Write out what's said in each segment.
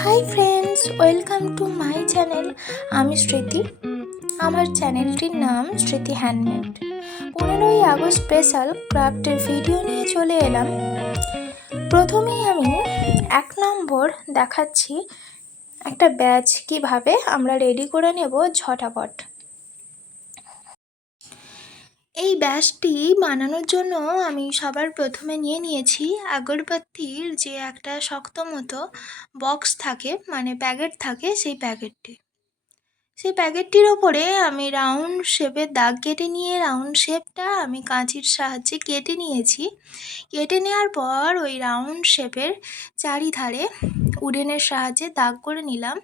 Hi friends, welcome to my channel. আমি স্মৃতি। আমার চ্যানেলটির নাম স্মৃতি হ্যান্ডমেড। 15ই আগস্ট স্পেশাল ক্রাফটের ভিডিও নিয়ে চলে এলাম। প্রথমেই আমি 1 নম্বর দেখাচ্ছি একটা ব্যাচ কিভাবে আমরা রেডি করে নেব ঝটাপট। এই ব্যাচটি বানানোর জন্য আমি সবার প্রথমে নিয়ে নিয়েছি আগরবাতির যে একটা শক্ত মতো বক্স থাকে, মানে প্যাকেট থাকে, সেই প্যাকেটটির ওপরে আমি রাউন্ড শেপের দাগ কেটে নিয়ে রাউন্ড শেপটা আমি কাঁচির সাহায্যে কেটে নিয়েছি। কেটে নেওয়ার পর ওই রাউন্ড শেপের চারিধারে উডেনের সাহায্যে দাগ করে নিলাম,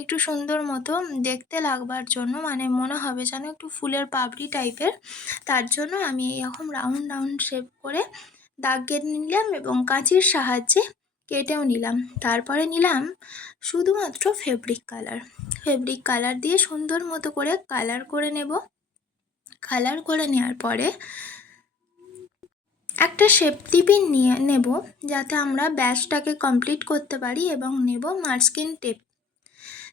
একটু সুন্দর মতো দেখতে লাগবার জন্য, মানে মনে হবে যেন একটু ফুলের পাপড়ি টাইপের। তার জন্য আমি এরকম রাউন্ড রাউন্ড শেপ করে দাগ কেটে নিলাম এবং কাঁচির সাহায্যে কেটেও নিলাম। তারপরে নিলাম শুধুমাত্র ফেব্রিক কালার দিয়ে সুন্দর মতো করে কালার করে নেব। কালার করে নেওয়ার পরে একটা সেফটি পিন নিয়ে নেব, যাতে আমরা ব্যাচটাকে কমপ্লিট করতে পারি, এবং নেব মাস্কিং টেপ।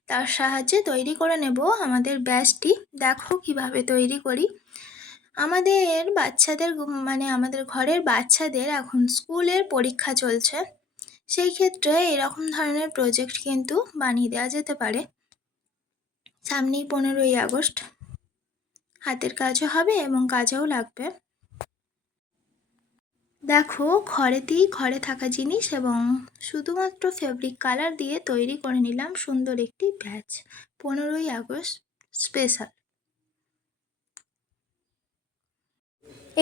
তার সাহায্যে তৈরি করে নেব আমাদের ব্যাচটি। দেখো কিভাবে তৈরি করি। আমাদের বাচ্চাদের, মানে আমাদের ঘরের বাচ্চাদের এখন স্কুলের পরীক্ষা চলছে, সেই ক্ষেত্রে এরকম ধরনের প্রজেক্ট কিন্তু বানিয়ে দেওয়া যেতে পারে। সামনেই 15ই আগস্ট, হাতের কাজও হবে এবং কাজেও লাগবে। দেখো, ঘরে থাকা জিনিস এবং শুধুমাত্র ফেব্রিক কালার দিয়ে তৈরি করে নিলাম সুন্দর একটি ব্যাচ 15ই আগস্ট স্পেশাল।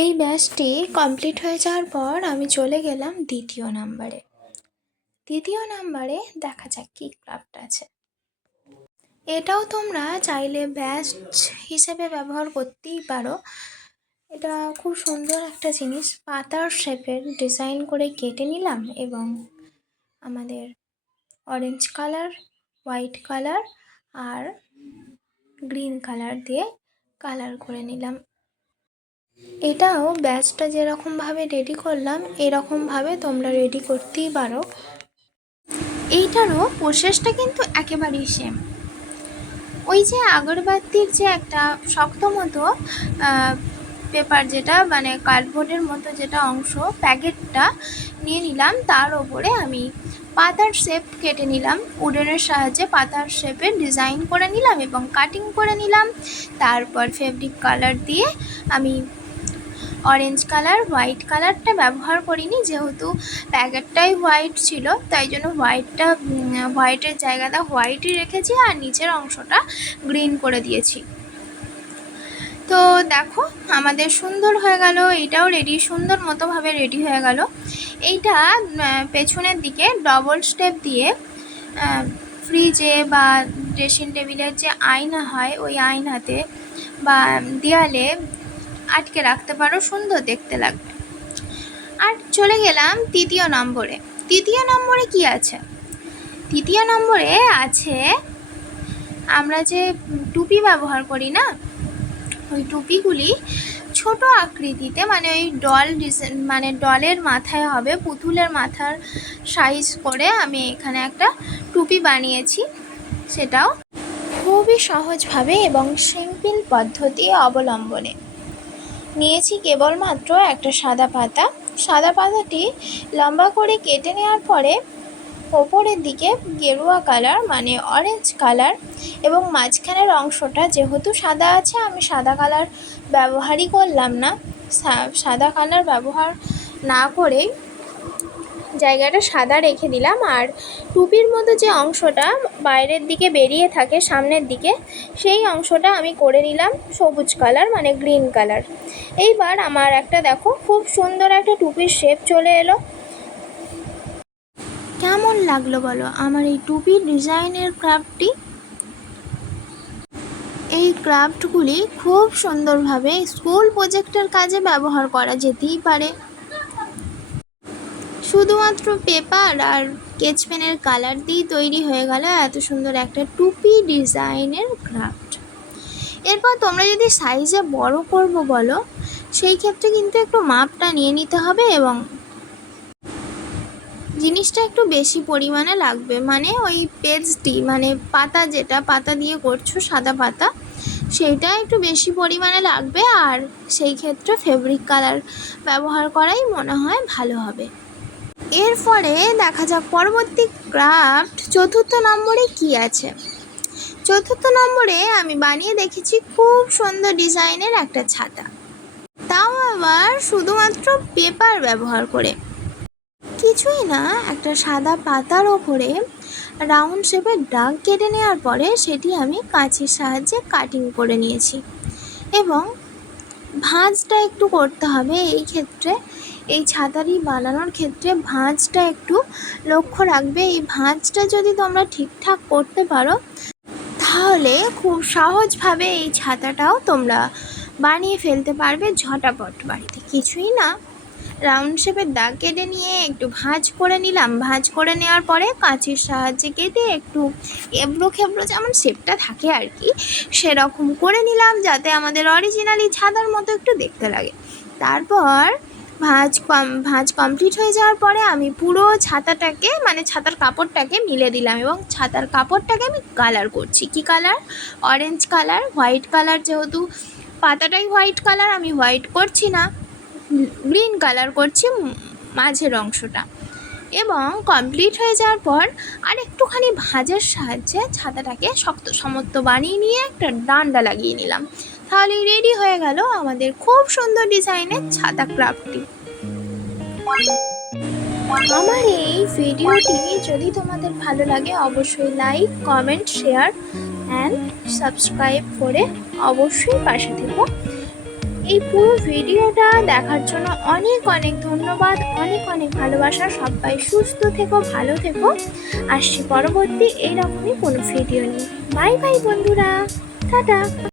এই ব্যাচটি কমপ্লিট হয়ে যাওয়ার পর আমি চলে গেলাম দ্বিতীয় নাম্বারে। দেখা যাক কি ক্রাফট আছে। এটাও তোমরা চাইলে ব্যাচ হিসেবে ব্যবহার করতেই পারো। এটা খুব সুন্দর একটা জিনিস, পাতার শেপের ডিজাইন করে কেটে নিলাম এবং আমাদের অরেঞ্জ কালার, হোয়াইট কালার আর গ্রিন কালার দিয়ে কালার করে নিলাম। এটাও ব্যাচটা যেরকমভাবে রেডি করলাম এরকমভাবে তোমরা রেডি করতেই পারো। এইটারও প্রসেসটা কিন্তু একেবারেই সেম। ওই যে আগরবাতির যে একটা শক্ত মতো পেপার, যেটা মানে কার্ডবোর্ডের মতো যেটা অংশ, প্যাকেটটা নিয়ে নিলাম, তার ওপরে আমি পাতার শেপ কেটে নিলাম, উডেনের সাহায্যে পাতার শেপে ডিজাইন করে নিলাম এবং কাটিং করে নিলাম। তারপর ফেব্রিক কালার দিয়ে আমি অরেঞ্জ কালার, হোয়াইট কালারটা ব্যবহার করিনি, যেহেতু প্যাকেটটাই হোয়াইট ছিল, তাই জন্য হোয়াইটের জায়গাটা হোয়াইটই রেখেছি আর নিচের অংশটা গ্রিন করে দিয়েছি। তো দেখো, আমাদের সুন্দর হয়ে গেল, এইটাও সুন্দর মতোভাবে রেডি হয়ে গেল। এইটা পেছনের দিকে ডবল স্টেপ দিয়ে ফ্রিজে বা ড্রেসিং টেবিলের যে আয়না হয়, ওই আয়নাতে বা দেয়ালে আটকে রাখতে পারো, সুন্দর দেখতে লাগবে। আর চলে গেলাম তৃতীয় নম্বরে কি আছে? তৃতীয় নম্বরে আছে আমরা যে টুপি ব্যবহার করি না, ওই টুপিগুলি ছোট আকৃতিতে, মানে ওই ডলের মাথায় হবে, পুতুলের মাথার সাইজ করে আমি এখানে একটা টুপি বানিয়েছি। সেটাও খুবই সহজভাবে এবং সিম্পল পদ্ধতি অবলম্বনে নিয়েছি কেবলমাত্র একটা সাদা পাতাটি লম্বা করে কেটে নেওয়ার পরে ওপরের দিকে গেরুয়া কালার, মানে অরেঞ্জ কালার, এবং মাঝখানের অংশটা যেহেতু সাদা আছে, আমি সাদা কালার ব্যবহারই করলাম না। সাদা কালার ব্যবহার না করে জায়গাটা সাদা রেখে দিলাম। আর টুপির মতো যে অংশটা বাইরের দিকে বেরিয়ে থাকে সামনের দিকে, সেই অংশটা আমি করে নিলাম সবুজ কালার, মানে গ্রিন কালার। এইবার আমার একটা দেখো খুব সুন্দর একটা টুপির শেপ চলে এলো। কেমন লাগলো বলো আমার এই টুপির ডিজাইনের ক্রাফটটি? এই ক্রাফটগুলি খুব সুন্দরভাবে স্কুল প্রজেক্টের কাজে ব্যবহার করা যেতেই পারে। শুধুমাত্র পেপার আর স্কেচ পেনের কালার দিয়েই তৈরি হয়ে গেল এত সুন্দর একটা টুপি ডিজাইনের ক্রাফট। এরপর তোমরা যদি সাইজে বড় করবো বলো, সেই ক্ষেত্রে কিন্তু একটু মাপটা নিয়ে নিতে হবে এবং জিনিসটা একটু বেশি পরিমাণে লাগবে, মানে ওই পেজটি মানে পাতা দিয়ে করছো সাদা পাতা, সেইটা একটু বেশি পরিমাণে লাগবে। আর সেই ক্ষেত্রে ফেব্রিক কালার ব্যবহার করাই মনে হয় ভালো হবে। এরপরে দেখা যাক পরবর্তী ক্রাফট চতুর্থ নম্বরে কি আছে। চতুর্থ নম্বরে আমি বানিয়ে দেখেছি খুব সুন্দর ডিজাইনের একটা ছাতা, তাও আবার শুধুমাত্র পেপার ব্যবহার করে। কিছুই না, একটা সাদা পাতার ওপরে রাউন্ড শেপের দাগ কেটে নেওয়ার পরে সেটি আমি কাঁচির সাহায্যে কাটিং করে নিয়েছি। এবং ভাঁজটা একটু করতে হবে এই ক্ষেত্রে, এই ছাতাটি বানানোর ক্ষেত্রে ভাঁজটা একটু লক্ষ্য রাখবে। এই ভাঁজটা যদি তোমরা ঠিকঠাক করতে পারো তাহলে খুব সহজভাবে এই ছাতাটাও তোমরা বানিয়ে ফেলতে পারবে ঝটাপট বাড়িতে। কিছুই না, রাউন্ড শেপের দাগ কেটে নিয়ে একটু ভাঁজ করে নিলাম, ভাঁজ করে নেওয়ার পরে কাঁচির সাহায্যে কেটে একটু এবড়ো খেবড়ো যেমন শেপটা থাকে আর কি সেরকম করে নিলাম, যাতে আমাদের অরিজিনালি ছাতার মতো একটু দেখতে লাগে। তারপর ভাঁজ কমপ্লিট হয়ে যাওয়ার পরে আমি পুরো ছাতাটাকে মানে ছাতার কাপড়টাকে মিলে দিলাম এবং ছাতার কাপড়টাকে আমি কালার করছি। কি colour? Orange colour, white colour. যেহেতু পাতাটাই হোয়াইট কালার, আমি হোয়াইট করছি না, গ্রিন কালার করছি মাঝের অংশটা। এবং কমপ্লিট হয়ে যাওয়ার পর আর একটুখানি ভাঁজের সাহায্যে ছাতাটাকে শক্ত সমর্থ বানিয়ে নিয়ে একটা ডান্ডা লাগিয়ে নিলাম। তাহলেই রেডি হয়ে গেল আমাদের খুব সুন্দর ডিজাইনের ছাতা ক্রাফটটি। আমার এই ভিডিওটি যদি তোমাদের ভালো লাগে অবশ্যই like, comment, share and subscribe করে অবশ্যই পাশে থেকো। এই পুরো ভিডিওটা দেখার জন্য অনেক অনেক ধন্যবাদ, অনেক অনেক ভালোবাসা। সবাই সুস্থ থেকো, ভালো থেকো। আসছি পরবর্তী এইরকমই কোনো ভিডিও নিয়ে। বাই বাই বন্ধুরা, টাটা।